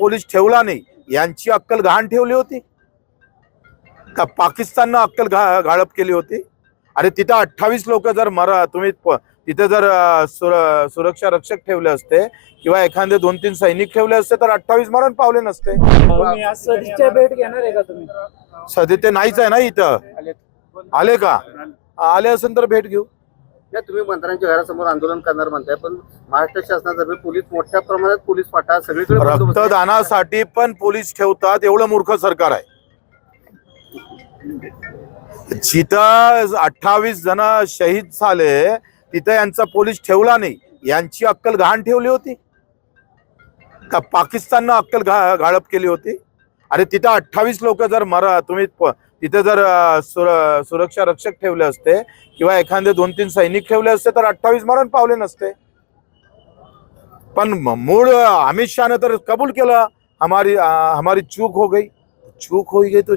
Police ठेवला नाही यांची अक्कल गहाण ठेवली होती? का पाकिस्ताननं अक्कल घा गाळप केली होती? अरे तिथं अठ्ठावीस लोक जर मरा तुम्ही तिथे जर सुर- सुरक्षा रक्षक ठेवले असते किंवा एखादे दोन तीन सैनिक ठेवले असते तर अठ्ठावीस मरण पावले नसते. भेट घेणार आहे का तुम्ही? सध्या ते नाहीच आहे ना इथं? आले का? आले असेल तर भेट घेऊ. नाही तुम्ही मंत्र्यांच्या घरासमोर आंदोलन करणार म्हणताय पण महाराष्ट्र शासनातर्फे पोलीस मोठ्या प्रमाणात पोलीस पाठा सगळीकडे बंदोबस्त आहे. रक्तदानासाठी पण पोलीस ठेवतात एवढं मूर्ख सरकार आहे. जिथं अठ्ठावीस जण शहीद झाले तिथं यांचा पोलीस ठेवला नाही. यांची अक्कल घाण ठेवली होती. का पाकिस्ताननं अक्कल घा गाळप केली होती? अरे तिथं अठ्ठावीस लोक जर मरा तुम्ही प- तिथे जर सुर- सुरक्षा रक्षक ठेवले असते किंवा एखादे दोन तीन सैनिक ठेवले असते तर अठ्ठावीस मरण पावले नसते. पण मूळ अमित शहाने तर कबूल केलं. हमारी आ, हमारी चूक हो गई. चूक हो गई तो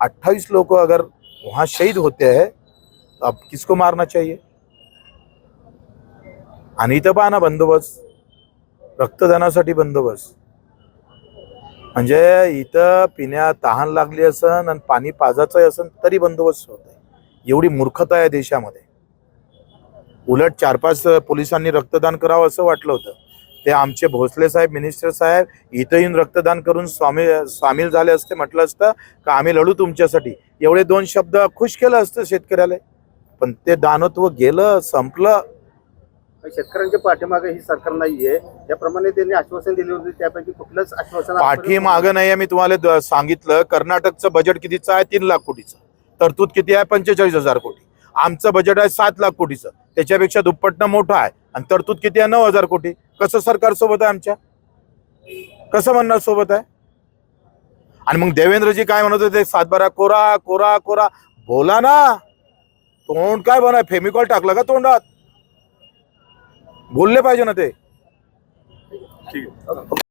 अट्ठाईस लोग अगर वहां शहीद होते हैं तो अब किसको मारना चाहिए? आणि इथं पहा ना बंदोबस्त रक्तदानासाठी बंदोबस्त. म्हणजे इथं पिण्या तहान लागली असन आणि पाणी पाजायचंही असन तरी बंदोबस्त होत आहे. एवढी मूर्खता आहे देशामध्ये. उलट चार पाच पोलिसांनी रक्तदान करावं असं वाटलं होतं. ते आमचे भोसले साहेब मिनिस्टर साहेब इथं येऊन रक्तदान करून स्वामी सामील झाले असते म्हटलं असतं का आम्ही लढू तुमच्यासाठी? एवढे दोन शब्द खुश केलं असतं शेतकऱ्याला. पण ते दानत्व गेलं संपलं. शेतकऱ्यांच्या पाठीमागे ही सरकार नाहीये. त्याप्रमाणे त्यांनी आश्वासन दिले होते त्यापैकी कुठलंच आश्वासन पाठीमागं नाही मी तुम्हाला द- सांगितलं कर्नाटकचं बजेट कितीचं आहे? तीन लाख कोटीचं. तरतूद किती आहे? पंचेचाळीस हजार कोटी. आमचं बजेट आहे सात लाख कोटीचं. त्याच्यापेक्षा दुप्पटनं मोठं आहे. आणि तरतूद किती आहे? नऊ हजार कोटी. कसं सरकार सोबत आहे आमच्या? कसं म्हणणार सोबत आहे? आणि मग देवेंद्रजी काय म्हणत होते? सातबारा कोरा कोरा कोरा. बोला ना. तोंड काय बनाय फेमिकॉल टाकलं का तोंडात? बोलले पाहिजे ना ते. ठीक आहे.